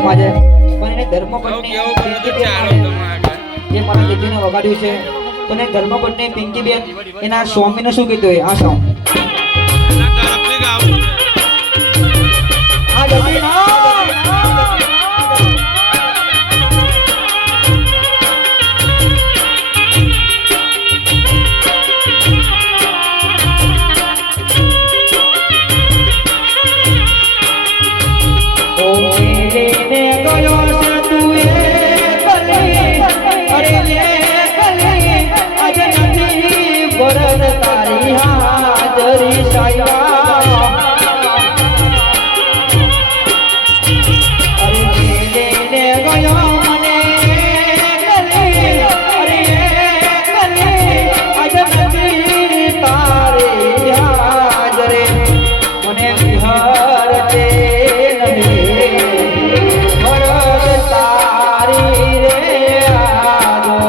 સમાજે પણ એને ધર્મપત્ની જે મારા દીદીને વગાડ્યું છે તો એને ધર્મપત્ની પિંકીબેન એના સ્વામીને શું કીધું હોય આ સાઉન્ડ આ જલ્દી ના તારી હાજરી સાયા અરે લઈને ગયો મને અરે આજ નથી તારી હાજરી મને વિહર દે નહીં ભરત તારી રે મને